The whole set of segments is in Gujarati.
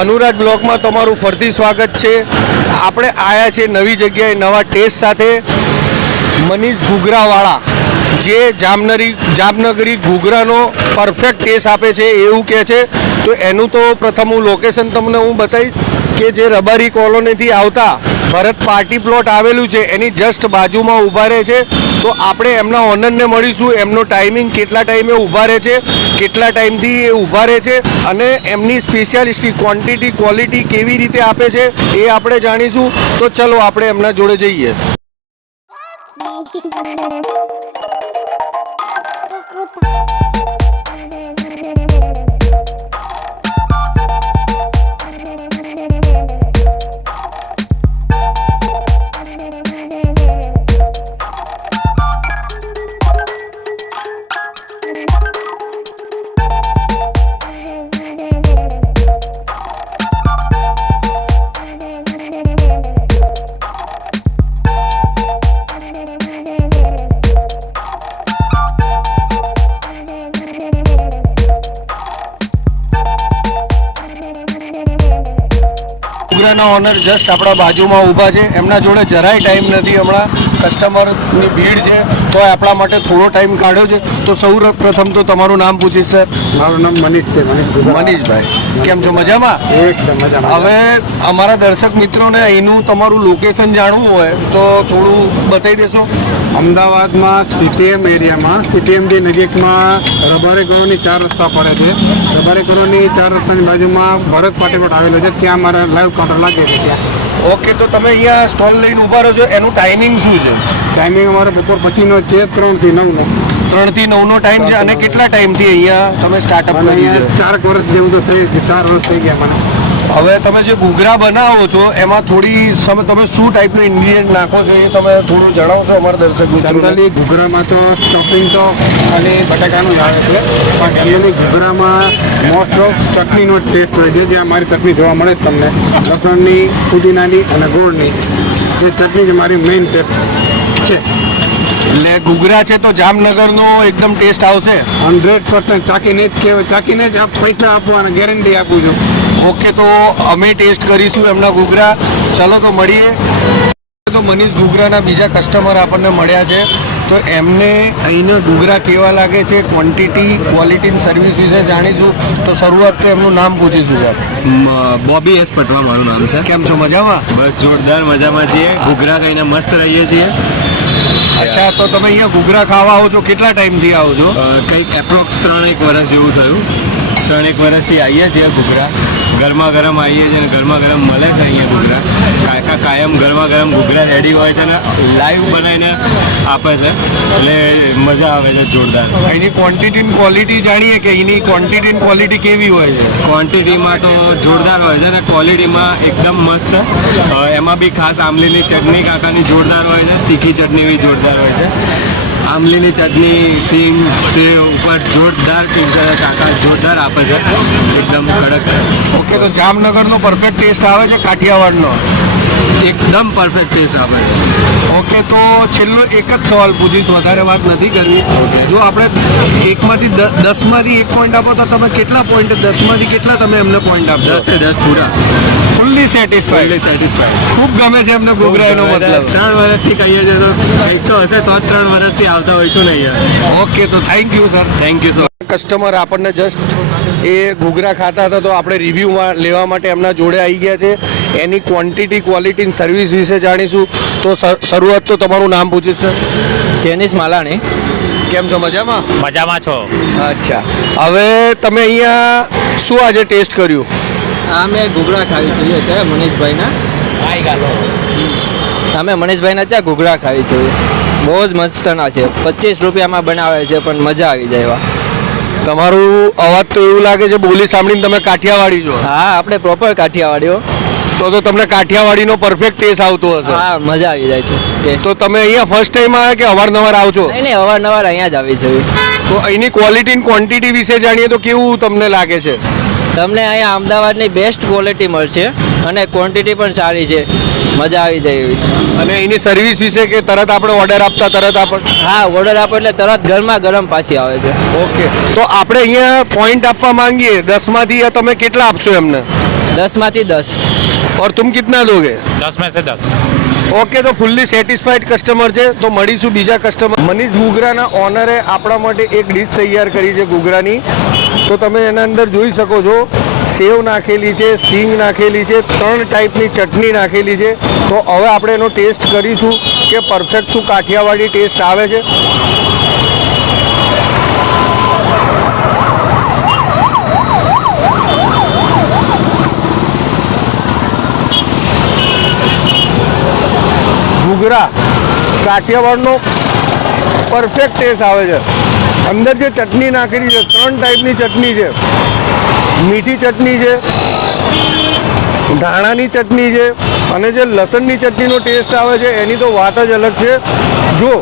અનુરાજ બ્લોગમાં તમારું ફરીથી સ્વાગત છે। આપણે આવ્યા છે નવી જગ્યાએ નવા ટેસ્ટ સાથે। મનીષ ઘૂઘરાવાળા જે જામનગરી ઘૂઘરાનો પરફેક્ટ ટેસ્ટ આપે છે એવું કહે છે। તો એનું તો પ્રથમ હું લોકેશન તમને હું બતાવીશ કે જે રબારી કોલોનીથી આવતા ભરત પાર્ટી પ્લોટ આવેલું છે એની જસ્ટ બાજુમાં ઊભા રહે છે। તો આપણે એમના ઓનરને મળીશું, એમનો ટાઈમિંગ કેટલા ટાઈમે ઊભા રહે છે, કેટલા ટાઈમથી એ ઊભા રહે છે અને એમની સ્પેશિયાલિસ્ટી ક્વોન્ટિટી ક્વોલિટી કેવી રીતે આપે છે એ આપણે જાણીશું। તો ચલો આપણે એમના જોડે જઈએ। ઘૂઘરાના ઓનર જસ્ટ આપણા બાજુમાં ઊભા છે, એમના જોડે જરાય ટાઈમ નથી, હમણાં કસ્ટમરની ભીડ છે તો આપણા માટે થોડો ટાઈમ કાઢ્યો છે। તો સૌ પ્રથમ તો તમારું નામ પૂછીશ સર। મારું નામ મનીષ છે। મનીષભાઈ, કેમ છો? મજામાં? એકદમ મજામાં। હવે અમારા દર્શક મિત્રોને અહીંનું તમારું લોકેશન જાણવું હોય તો થોડું બતાવી દેશો? અમદાવાદમાં સીટીએમ એરિયામાં, સીટીએમથી નજીકમાં રબારી કોલોની 4 રસ્તા પડે છે। રબારી કોલોની 4 રસ્તાની બાજુમાં ભરત પાર્ટી પ્લોટ આવેલો છે, ત્યાં મારા લાઈવ કાઉન્ટર લાગે છે ત્યાં। ઓકે, તો તમે અહીંયા સ્ટોલ લઈને ઊભા રહો છો, એનું ટાઈમિંગ શું છે? ટાઈમિંગ અમારે બપોર પછીનો છે 3 થી 9 નો। 3 થી 9 નો ટાઈમ છે। અને કેટલા ટાઈમથી અહીંયા તમે સ્ટાર્ટઅપ અને કરી છે? અહીંયા 4 વર્ષ જેવું તો થઈ 4 વર્ષ થઈ ગયા મને। હવે તમે જે ઘૂઘરા બનાવો છો એમાં થોડી તમે શું ટાઈપનું ઇન્ગ્રીડિયન્ટ નાખો છો એ તમે થોડું જણાવશો અમારા દર્શક મિત્રોને? જનરલી ઘૂઘરામાં તો સ્ટફિંગ તો ખાલી બટાકાનું જ આવે છે, પણ એમની ઘૂઘરામાં મોસ્ટ ઓફ ચટણીનો જ ટેસ્ટ હોય છે। જે મારી ચટણી જોવા મળે જ તમને, લસણની, પુદીનાની અને ગોળની, જે ચટણી જ મારી મેઇન ટેસ્ટ છે। એટલે ઘૂઘરા છે તો જામનગરનો એકદમ ટેસ્ટ આવશે 100%। ચાકીને જ કહેવાય, ચાકીને જ પૈસા આપવાના ગેરંટી આપું છું। ઓકે, તો અમે ટેસ્ટ કરીશું એમના ઘૂઘરા। ચલો તો મળીએ। તો મનીષ ઘૂઘરાના બીજા કસ્ટમર આપણને મળ્યા છે, તો એમને અહીંના ઘૂઘરા કેવા લાગે છે, ક્વોન્ટિટી ક્વોલિટી સર્વિસ વિશે જાણીશું। તો શરૂઆત તો એમનું નામ પૂછીશું સર। બોબી એસ પટવા મારું નામ છે। કેમ છો? મજામાં? બસ જોરદાર મજામાં છીએ। ઘૂઘરા ખાઈને મસ્ત રહીએ છીએ। અચ્છા, તો તમે અહીંયા ઘૂઘરા ખાવા આવો છો, કેટલા ટાઈમથી આવો છો? કંઈક એપ્રોક્સ 3-1 વર્ષ જેવું થયું। 3-1 વર્ષથી આવીએ છીએ ઘૂઘરા। ગરમા ગરમ આવીએ છીએ અને ગરમા ગરમ મળે છે અહીંયા ઘૂઘરા। કાયમ ગરમા ગરમ ઘૂઘરા રેડી હોય છે ને લાઈવ બનાવીને આપે છે, એટલે મજા આવે છે જોરદાર। અહીંની ક્વોન્ટિટી ક્વોલિટી જાણીએ કે અહીંની ક્વોન્ટિટી ક્વોલિટી કેવી હોય છે? ક્વોન્ટિટીમાં તો જોરદાર હોય છે ને ક્વોલિટીમાં એકદમ મસ્ત છે। એમાં બી ખાસ આમલીની ચટણી કાકાની જોરદાર હોય છે, તીખી ચટણી બી જોરદાર હોય છે। આમલીની ચટણી, સિંગ, સેવ ઉપર જોરદાર કાકા જોરદાર આપે છે, એકદમ કડક। ઓકે, તો જામનગરનો પરફેક્ટ ટેસ્ટ આવે છે, કાઠિયાવાડનો એકદમ પરફેક્ટ ટેસ્ટ આપે છે। ઓકે, તો છેલ્લો એક જ સવાલ પૂછીશ, વધારે વાત નથી કરવી। જો આપણે 1માંથી 10માંથી 1 પોઈન્ટ આપો તો તમે કેટલા પોઈન્ટ, 10માંથી કેટલા તમે એમને પોઈન્ટ આપશો? 10 પૂરા, ફૂલ્લી સેટિસ્ફાઈડ। ખૂબ ગમે છે એમને ઘૂઘરા, એનો મતલબ 3 વર્ષથી કહીએ છીએ તો કંઈક તો હશે તો 3 વર્ષથી આવતા હોઈશું ને અહીંયા। ઓકે, તો thank you sir. Thank you so much. Customer આપણને જસ્ટ એ ઘૂઘરા ખાતા હતા તો આપણે રિવ્યૂમાં લેવા માટે એમના જોડે આવી ગયા છે। એની ક્વોન્ટિટી ક્વોલિટી સર્વિસ વિશે જાણીશું। તો શરૂઆત તો તમારું નામ પૂછીશ સર। જેનિસ માલાણી। કેમ છો? મજામાં? મજામાં છો? અચ્છા, હવે તમે અહીંયા શું આજે ટેસ્ટ કર્યું? અમે ઘૂઘરા ખાવી છીએ અત્યારે મનીષભાઈના। અમે મનીષભાઈના ત્યાં ઘૂઘરા ખાવી છીએ, બહુ જ મસ્તના છે। 25 રૂપિયામાં બનાવે છે પણ મજા આવી જાય એવા। તમારું અવાજ તો એવું લાગે છે, બોલી સાંભળીને તમે કાઠિયાવાડી છો? હા, આપણે પ્રોપર કાઠિયાવાડીઓ। તો તમને કાઠિયાવાડીનો પરફેક્ટ ટેસ્ટ આવતો હશે? હા, મજા આવી જાય છે। તો તમે અહીંયા ફર્સ્ટ ટાઈમ આવ્યા કે અવારનવાર આવો છો? નહીં, અવારનવાર અહીંયા જ આવી છે। તો અહીંની ક્વોલિટી ક્વોન્ટિટી વિશે જાણીએ તો કેવું તમને લાગે છે? તમને અહીંયા અમદાવાદની બેસ્ટ ક્વોલિટી મળશે અને ક્વોન્ટિટી પણ સારી છે, મજા આવી જાય એવી। અને એની સર્વિસ વિશે કે તરત આપણે ઓર્ડર આપતા તરત આપણે? હા, ઓર્ડર આપો એટલે તરત ગરમા ગરમ પાછી આવે છે। ઓકે, તો આપણે અહીંયા પોઈન્ટ આપવા માંગીએ 10માંથી તમે કેટલા આપશો એમને? 10માંથી 10. और तुम कितना दोगे? 10 में से 10। ઓકે, તો ફૂલ્લી સેટિસ્ફાઈડ કસ્ટમર છે. તો મળીશું બીજા કસ્ટમર. મનીષ ઘૂઘરાના ઓનરે આપણા માટે એક ડિશ તૈયાર કરી છે ઘૂઘરાની. તો તમે એના અંદર જોઈ શકો છો, સેવ નાખેલી છે, સિંગ નાખેલી છે, 3 ટાઈપની ચટણી નાખેલી છે. તો હવે આપણે એનો ટેસ્ટ કરીશું કે પરફેક્ટ શું કાઠિયાવાડી ટેસ્ટ આવે છે. ઘૂઘરા કાઠિયાવાડનો પરફેક્ટ ટેસ્ટ આવે છે. અંદર જે ચટણી નાખેલી છે, 3 ટાઈપની ચટણી છે. મીઠી ચટણી છે, ધાણાની ચટણી છે, અને જે લસણની ચટણીનો ટેસ્ટ આવે છે એની તો વાત જ અલગ છે. જો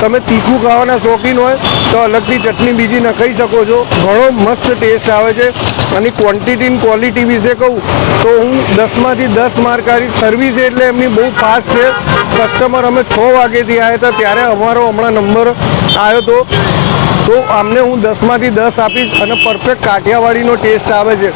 તમે તીખું ખાવાના શોખીન હોય તો અલગથી ચટણી બીજી નખાઈ શકો છો. ઘણો મસ્ત ટેસ્ટ આવે છે. અને ક્વોન્ટિટી અને ક્વોલિટી વિશે કહું તો હું 10માંથી 10 માર્ક આપીશ. સર્વિસ એટલે એમની બહુ ફાસ્ટ છે. કસ્ટમર અમે 6 વાગ્યાથી આવ્યા હતા, ત્યારે અમારો હમણાં નંબર આવ્યો હતો. તો આમને હું 10માંથી 10 આપીશ. અને પરફેક્ટ કાઠિયાવાડીનો ટેસ્ટ આવે છે.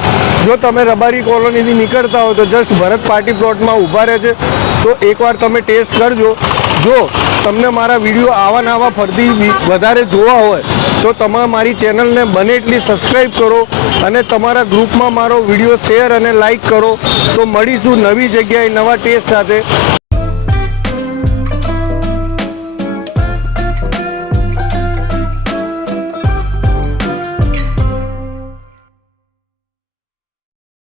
જો તમે રબારી કોલોનીથી નીકળતા હો તો જસ્ટ ભરત પાર્ટી પ્લોટમાં ઊભા રહે છે. તો એકવાર તમે ટેસ્ટ કરજો. જો તમને મારા વિડીયો આવા ને આવા ફરતી વધારે જોવા હોય તો તમે મારી ચેનલને બને એટલી સબસ્ક્રાઈબ કરો અને તમારા ગ્રુપમાં મારો વિડીયો શેર અને લાઈક કરો. તો મળીશું નવી જગ્યાએ નવા ટેસ્ટ સાથે.